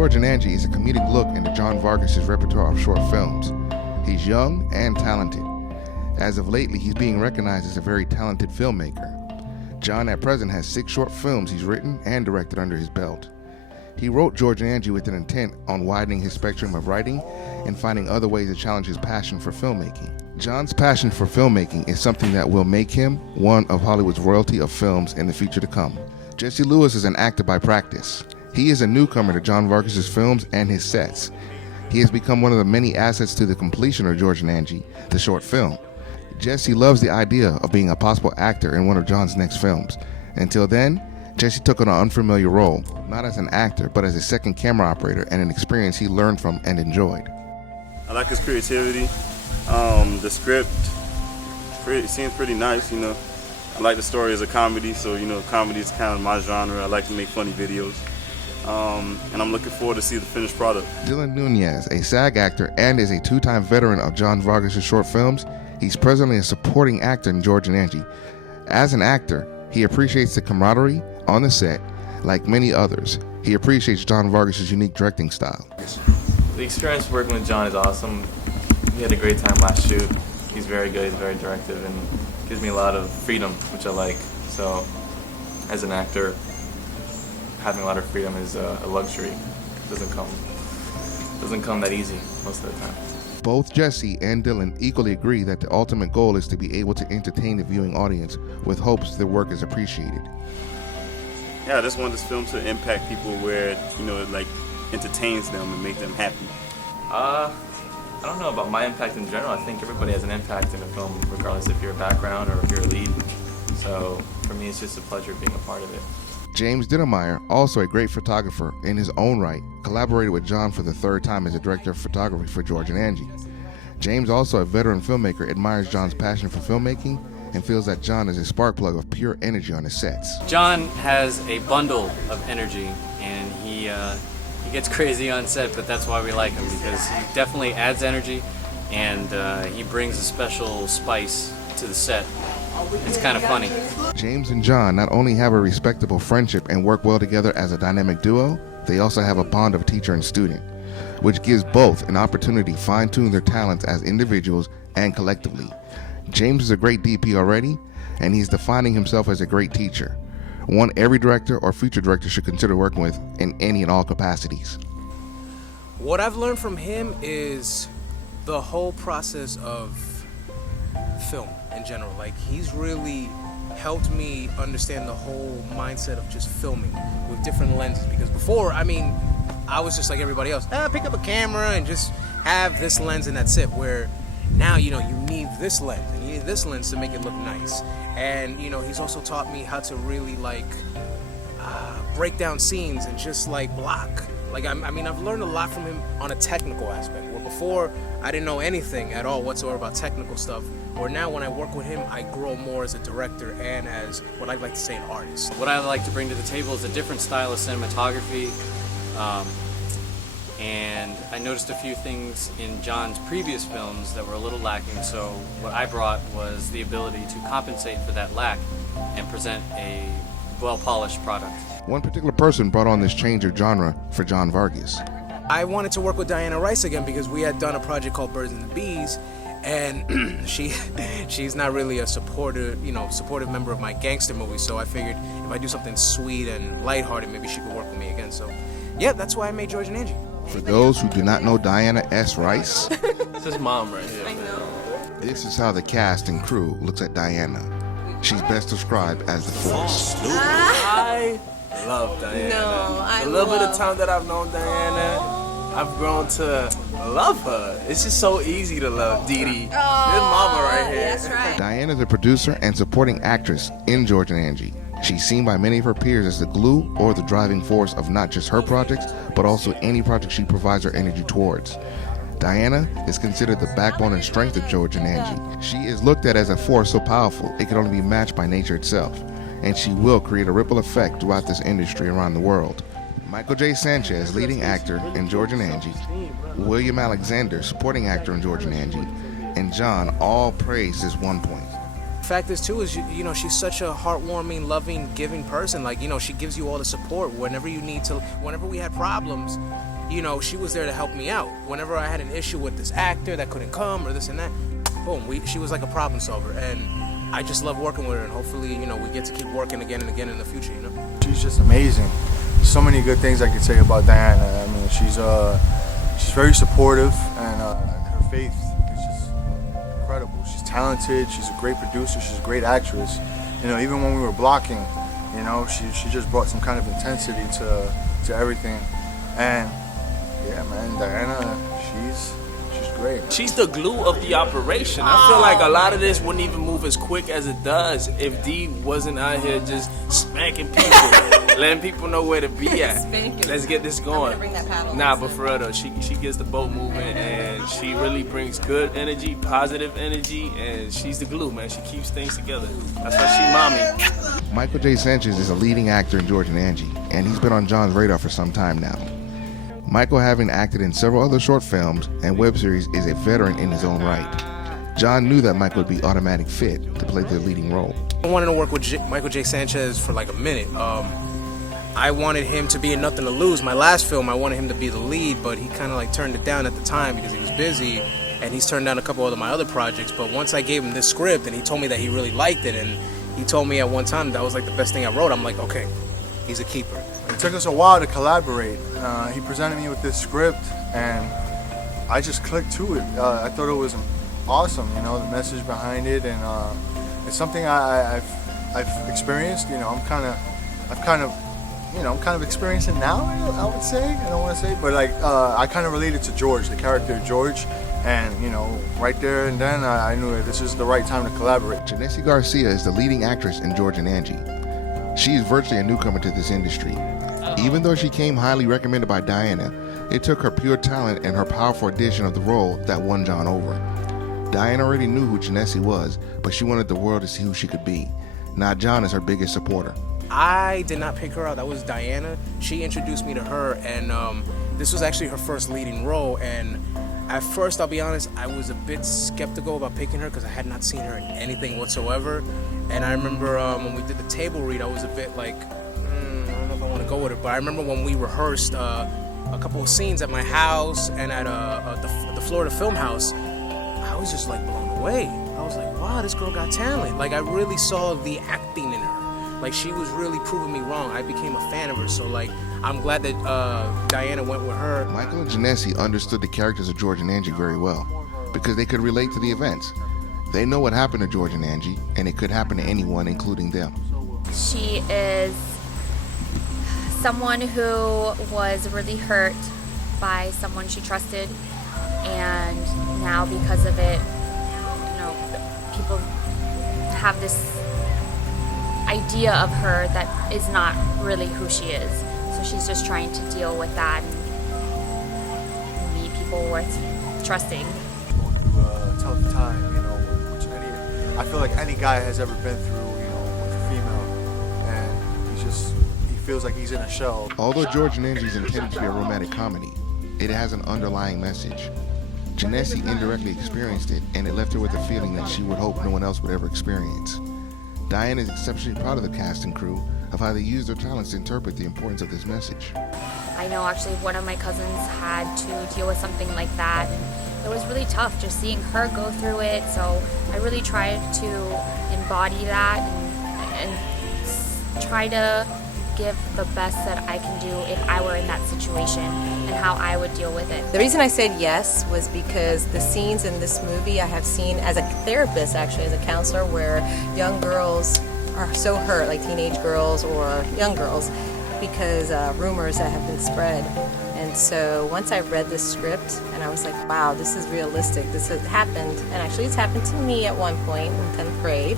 George and Angie is a comedic look into John Vargas' repertoire of short films. He's young and talented. As of lately, he's being recognized as a very talented filmmaker. John at present has 6 short films he's written and directed under his belt. He wrote George and Angie with an intent on widening his spectrum of writing and finding other ways to challenge his passion for filmmaking. John's passion for filmmaking is something that will make him one of Hollywood's royalty of films in the future to come. Jesse Lewis is an actor by practice. He is a newcomer to John Vargas' films and his sets. He has become one of the many assets to the completion of George and Angie, the short film. Jesse loves the idea of being a possible actor in one of John's next films. Until then, Jesse took on an unfamiliar role, not as an actor, but as a second camera operator, and an experience he learned from and enjoyed. I like his creativity. The script seems pretty nice, you know. I like the story as a comedy, so, you know, comedy is kind of my genre. I like to make funny videos. And I'm looking forward to see the finished product. Dylan Nunez, a SAG actor and is a 2-time veteran of John Vargas' short films, he's presently a supporting actor in George and Angie. As an actor, he appreciates the camaraderie on the set. Like many others, he appreciates John Vargas' unique directing style. The experience working with John is awesome. We had a great time last shoot. He's very good, he's very directive, and gives me a lot of freedom, which I like. So, as an actor, having a lot of freedom is a luxury. It doesn't come that easy most of the time. Both Jesse and Dylan equally agree that the ultimate goal is to be able to entertain the viewing audience with hopes their work is appreciated. Yeah, I just want this film to impact people where, you know, it like entertains them and make them happy. I don't know about my impact in general. I think everybody has an impact in a film, regardless if you're a background or if you're a lead. So for me, it's just a pleasure being a part of it. James Dittermeyer, also a great photographer in his own right, collaborated with John for the 3rd time as a director of photography for George and Angie. James, also a veteran filmmaker, admires John's passion for filmmaking and feels that John is a spark plug of pure energy on his sets. John has a bundle of energy, and he gets crazy on set, but that's why we like him, because he definitely adds energy, and he brings a special spice to the set. It's kind of funny. James and John not only have a respectable friendship and work well together as a dynamic duo, they also have a bond of teacher and student, which gives both an opportunity to fine-tune their talents as individuals and collectively. James is a great DP already, and he's defining himself as a great teacher, one every director or future director should consider working with in any and all capacities. What I've learned from him is the whole process of film in general. Like, he's really helped me understand the whole mindset of just filming with different lenses, because before, I mean, I was just like everybody else, pick up a camera and just have this lens and that's it, where now, you know, you need this lens and you need this lens to make it look nice. And, you know, he's also taught me how to really, like, break down scenes and just, like, block. Like, I mean, I've learned a lot from him on a technical aspect, where before I didn't know anything at all whatsoever about technical stuff, where now when I work with him, I grow more as a director and as what I'd like to say an artist. What I like to bring to the table is a different style of cinematography, and I noticed a few things in John's previous films that were a little lacking, so what I brought was the ability to compensate for that lack and present a well-polished product. One particular person brought on this change of genre for John Vargas. I wanted to work with Diana Rice again because we had done a project called Birds and the Bees, and she's not really a supportive member of my gangster movies, so I figured if I do something sweet and lighthearted, maybe she could work with me again. So yeah, that's why I made George and Angie. For those who do not know Diana S. Rice, It's his mom right here. I know. this is how the cast and crew looks at Diana. She's best described as the Force. I love Diana. No, I A little bit love- of time that I've known Diana, I've grown to love her. It's just so easy to love Dee Dee. This mama right here. That's right. Diana is a producer and supporting actress in George and Angie. She's seen by many of her peers as the glue or the driving force of not just her projects, but also any project she provides her energy towards. Diana is considered the backbone and strength of George and Angie. She is looked at as a force so powerful it can only be matched by nature itself, and she will create a ripple effect throughout this industry around the world. Michael J. Sanchez, leading actor in George and Angie, William Alexander, supporting actor in George and Angie, and John all praised this one point. Fact is too is you know, she's such a heartwarming, loving, giving person. Like, you know, she gives you all the support whenever you need to. Whenever we had problems, you know, she was there to help me out. Whenever I had an issue with this actor that couldn't come or this and that, boom, she was like a problem solver. And I just love working with her, and hopefully, you know, we get to keep working again and again in the future, you know? She's just amazing. So many good things I could say about Diana. I mean, she's very supportive, and her faith is just incredible. She's talented, she's a great producer, she's a great actress. You know, even when we were blocking, you know, she just brought some kind of intensity to everything. And yeah, man, Diana, she's great. She's the glue of the operation. I feel like a lot of this wouldn't even move as quick as it does if Dee wasn't out here just smacking people, letting people know where to be at. Let's get this going. Nah, but for real though, she gets the boat moving, and she really brings good energy, positive energy, and she's the glue, man. She keeps things together. That's why she mommy. Michael J. Sanchez is a leading actor in George and Angie, and he's been on John's radar for some time now. Michael, having acted in several other short films and web series, is a veteran in his own right. John knew that Michael would be automatic fit to play the leading role. I wanted to work with Michael J. Sanchez for like a minute. I wanted him to be in Nothing to Lose. My last film, I wanted him to be the lead, but he kind of like turned it down at the time because he was busy, and he's turned down a couple of my other projects. But once I gave him this script, and he told me that he really liked it, and he told me at one time that was like the best thing I wrote, I'm like, okay, he's a keeper. It took us a while to collaborate. He presented me with this script, and I just clicked to it. I thought it was awesome, you know, the message behind it, and it's something I've experienced. You know, I'm kind of experiencing now. I would say, I don't want to say, but like I kind of related to George, the character of George, and you know, right there and then I knew that this is the right time to collaborate. Janesse Garcia is the leading actress in George and Angie. She is virtually a newcomer to this industry. Even though she came highly recommended by Diana, it took her pure talent and her powerful audition of the role that won John over. Diana already knew who Janesse was, but she wanted the world to see who she could be. Now John is her biggest supporter. I did not pick her out. That was Diana. She introduced me to her, and this was actually her first leading role. And at first, I'll be honest, I was a bit skeptical about picking her because I had not seen her in anything whatsoever. And I remember when we did the table read, I was a bit like, I don't know if I want to go with it. But I remember when we rehearsed a couple of scenes at my house and at the Florida Film House, I was just like blown away. I was like, wow, this girl got talent. Like, I really saw the acting in her. Like, she was really proving me wrong. I became a fan of her. So, like, I'm glad that Diana went with her. Michael and Janesse understood the characters of George and Angie very well because they could relate to the events. They know what happened to George and Angie, and it could happen to anyone, including them. She is someone who was really hurt by someone she trusted, and now because of it, you know, people have this idea of her that is not really who she is. So she's just trying to deal with that and meet people worth trusting. Tough time, you know, which I feel like any guy has ever been through, you know, with a female, and he feels like he's in a shell. Although George and Angie is intended to be a romantic comedy, it has an underlying message. Janesse indirectly experienced it, and it left her with a feeling that she would hope no one else would ever experience. Diane is exceptionally proud of the cast and crew of how they used their talents to interpret the importance of this message. I know actually one of my cousins had to deal with something like that, and it was really tough just seeing her go through it. So I really tried to embody that and try to give the best that I can do if I were in that situation and how I would deal with it. The reason I said yes was because the scenes in this movie I have seen as a therapist, actually as a counselor, where young girls are so hurt, like teenage girls or young girls, because rumors that have been spread. And so once I read this script and I was like, wow, this is realistic, this has happened. And actually it's happened to me at one point in 10th grade.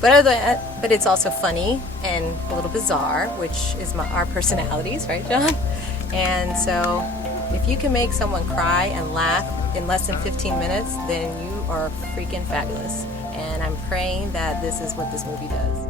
But it's also funny and a little bizarre, which is our personalities, right, John? And so if you can make someone cry and laugh in less than 15 minutes, then you are freaking fabulous. And I'm praying that this is what this movie does.